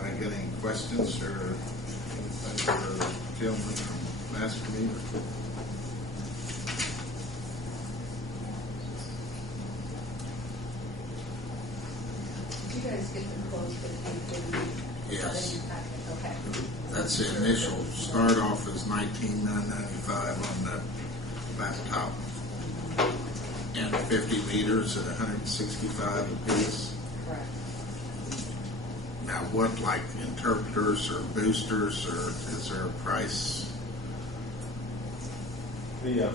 Anybody got any questions or anything for the gentleman from Master Meter? You guys get the quotes for the Yes. Okay. That's the initial start off is $19,995 on the laptop, and 50 meters at $165 a piece. Correct. Now, what, like interpreters or boosters, or is there a price? The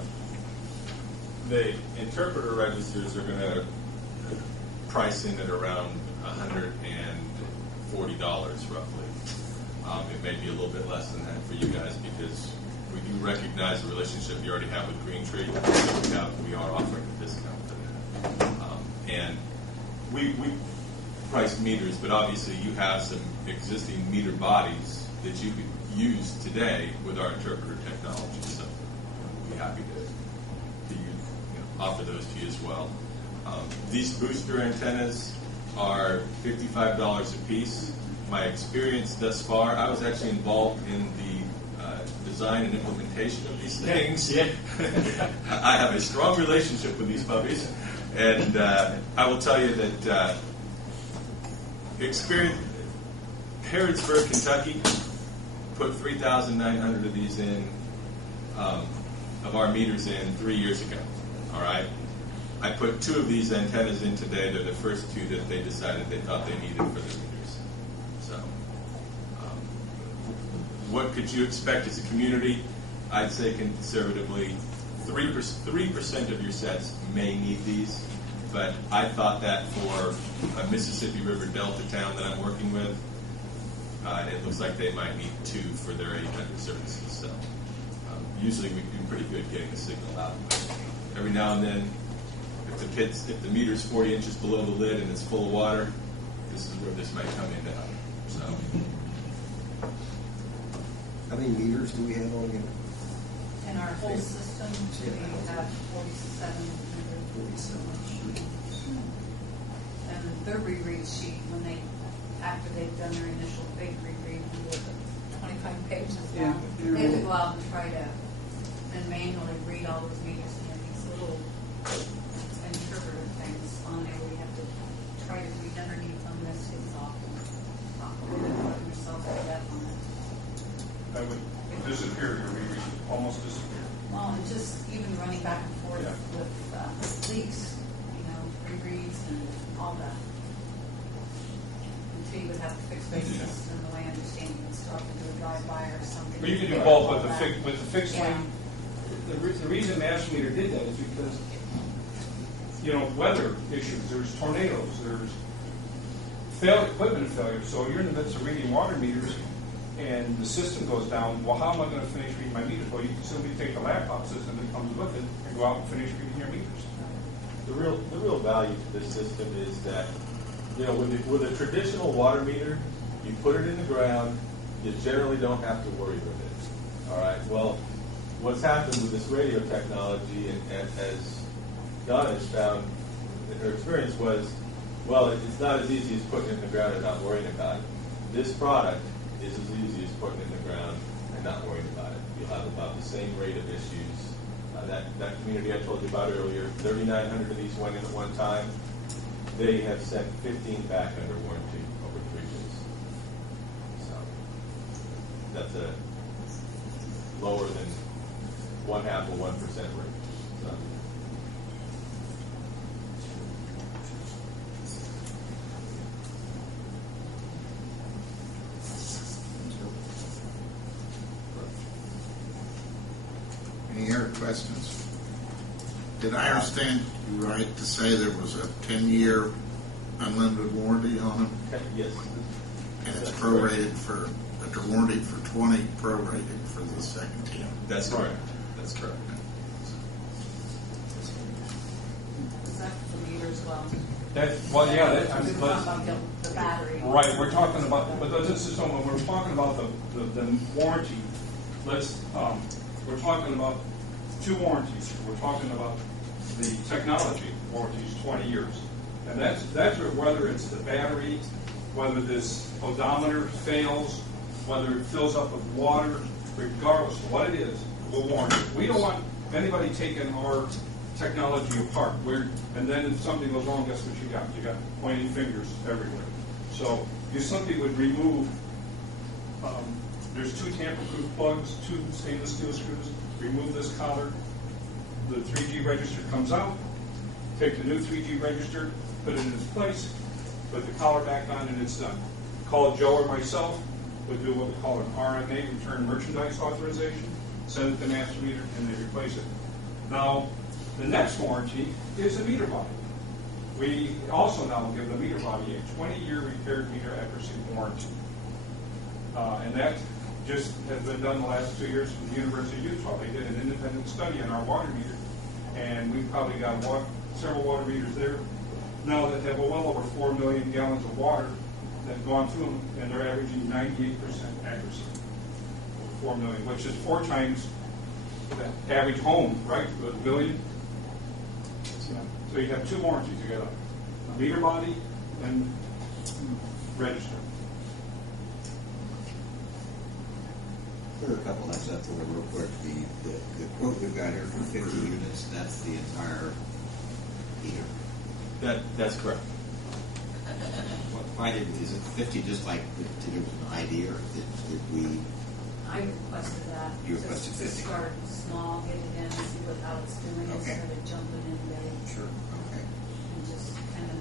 interpreter registers are going to price in at around $140 roughly. It may be a little bit less than that for you guys because we do recognize the relationship you already have with Greentree. We are offering a discount for that. And we price meters, but obviously you have some existing meter bodies that you could use today with our interpreter technology. So we'd be happy to offer those to you as well. These booster antennas are $55 a piece. My experience thus far, I was actually involved in the design and implementation of these things. Yeah. I have a strong relationship with these puppies, and I will tell you that Harrodsburg, Kentucky, put 3,900 of these in, of our meters in 3 years ago. All right. I put 2 of these antennas in today. They're the first 2 that they decided they thought they needed for their meters. So, what could you expect as a community? I'd say conservatively, 3% of your sets may need these, but I thought that for a Mississippi River Delta town that I'm working with, it looks like they might need 2 for their 800 services. So, usually we do pretty good getting the signal out. Every now and then, if the meter's 40 inches below the lid and it's full of water, this is where this might come in now. So, how many meters do we have on here? In our whole system, we have 4,700. 47. And their reread sheet, after they've done their initial big reread, 25 pages long, they have to go out and try to then manually read all those meters and these little interpreter things on there. We have to try to read underneath them. This is awful. They're putting themselves to death on it. That would disappear, your reread almost disappear. Well, and just even running back and forth with leaks, rereads and all that. Until you would have a fixed base system, the way I understand you would start to do a drive-by or something. But you can do both with the fixed Yeah. link. The reason Master Meter did that is because, weather issues, there's tornadoes, there's equipment failure. So you're in the midst of reading water meters and the system goes down. Well, how am I going to finish reading my meters? Well, you can simply take the laptop system that comes with it and go out and finish reading your meters. the real value to this system is that, with a traditional water meter, you put it in the ground, you generally don't have to worry with it. All right. Well, what's happened with this radio technology, and as Donna has found in her experience, was, well, it's not as easy as putting it in the ground and not worrying about it. This product is as easy as putting it in the ground and not worrying about it. You'll have about the same rate of issues. That community I told you about earlier, 3,900 of these went in at one time. They have sent 15 back under warranty over 3 years. So that's a lower than 0.5% of 1% rate. So. Any other questions? Did I understand you right to say there was a 10-year unlimited warranty on them? Yes. And it's prorated but the warranty for 20 prorated for the second 10. That's correct. That's correct. Is that the meter as well? We're talking about the battery. Right, we're talking about, but this is when we're talking about the warranty. We're talking about 2 warranties. We're talking about the technology warranties, 20 years, and that's whether it's the battery whether this odometer fails, whether it fills up with water, regardless of what it is, we'll warn you. We don't want anybody taking our technology apart. And then if something goes wrong, guess what you got? You got pointing fingers everywhere. So you simply would remove, there's 2 tamper-proof plugs, 2 stainless steel screws, remove this collar, the 3G register comes out, take the new 3G register, put it in its place, put the collar back on, and it's done. Call Joe or myself, we'll do what we call an RMA, return merchandise authorization, send it to Master Meter, and they replace it. Now, the next warranty is the meter body. We also now give the meter body a 20-year repaired meter accuracy warranty. And that just has been done the last 2 years from the University of Utah. They did an independent study on our water meter, and we've probably got several water meters there now that have well over 4 million gallons of water that have gone through them, and they're averaging 98% accuracy. 4 million, which is 4 times the average home, right? A billion. So you have 2 warranties together: a meter body and register. There are a couple that's up for real quick. The quote we've got here for 50 units, that's the entire meter. That's correct. Why didn't, is it 50 just like to give us an idea, or did we? I requested that. You requested Just 50. to start small, get it in, see how it's doing, Okay. instead of jumping in big. Sure. Okay. And just kind of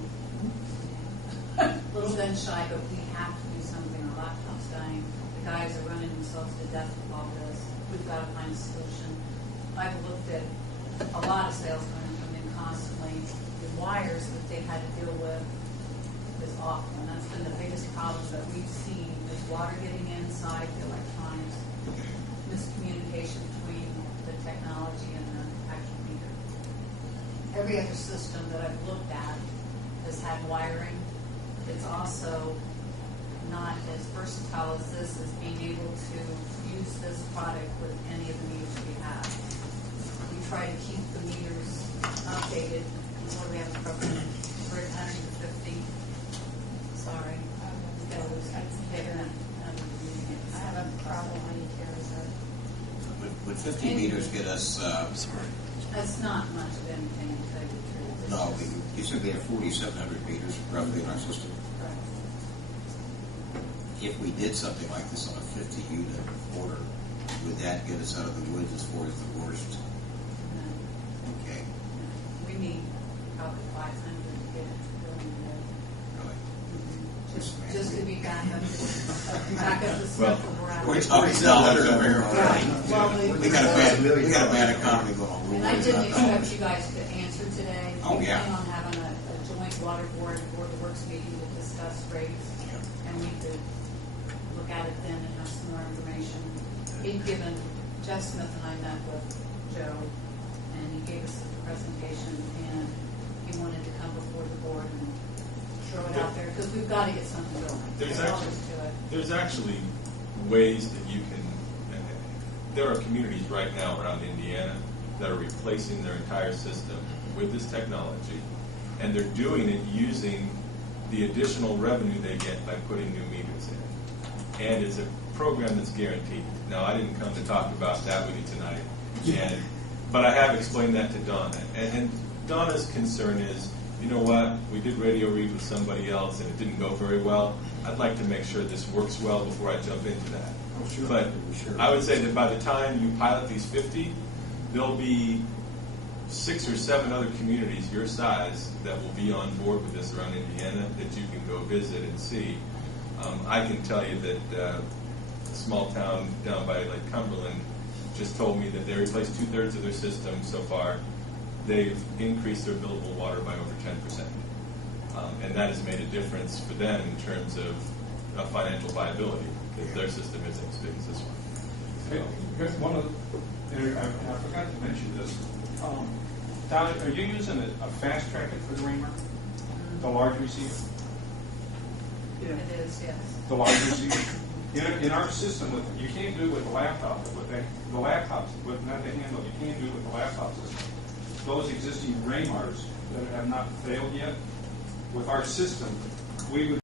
a little gun shy, but we have to do something. Our laptop's dying. The guys are running themselves to death with all this. We've got to find a solution. I've looked at a lot of salesmen who come in constantly. The wires that they had to deal with is awful, and that's been the biggest problem that we've seen is water getting inside the electronics, miscommunication between the technology and the actual meter. Every other system that I've looked at has had wiring. It's also not as versatile as this, as being able to use this product with any of the meters we have. We try to keep the meters updated. What do we have a program? We're at 150. Sorry. I have a problem when you carry that. Would 50 meters get us, That's not much of anything, to tell you the truth. It's no, just- you said we have 4,700 meters roughly in our system. Correct. If we did something like this on a 50 unit order, would that get us out of the woods as far as the worst? No. Okay, We need probably 500 to get it going today. really. Just to be back up to snuff Well, of around. We're talking dollars over here Right. already. Well, We got a bad economy going on. And I didn't expect you guys to answer today. Oh, We yeah. plan on having a joint water board of works meeting to discuss rates, and we could look at it then and have some more information. He'd given, Jeff Smith and I met with Joe, and he gave us a presentation, and he wanted to come before the board and throw it out there, because we've got to get something going. There's There's actually- always to it. There's actually ways that you can, there are communities right now around Indiana that are replacing their entire system with this technology, and they're doing it using the additional revenue they get by putting new meters in. And it's a program that's guaranteed. Now, I didn't come to talk about that with you tonight, but I have explained that to Donna. And Donna's concern is, you know what, we did radio read with somebody else and it didn't go very well. I'd like to make sure this works well before I jump into that. Oh, sure. But Sure. I would say that by the time you pilot these 50, there'll be 6 or 7 other communities your size that will be on board with this around Indiana that you can go visit and see. I can tell you that a small town down by Lake Cumberland just told me that they replaced 2/3 of their system so far. They've increased their billable water by over 10%. And that has made a difference for them in terms of financial viability, because their system isn't as big as this one. Hey, here's one of, I forgot to mention this. Don, are you using a fast tracker for the Raymer? The large receiver? It is, yes. The large receiver? In our system, you can't do it with the laptop, but the laptops, not the handle, you can't do it with the laptop system. Those existing Raymars that have not failed yet, with our system, we would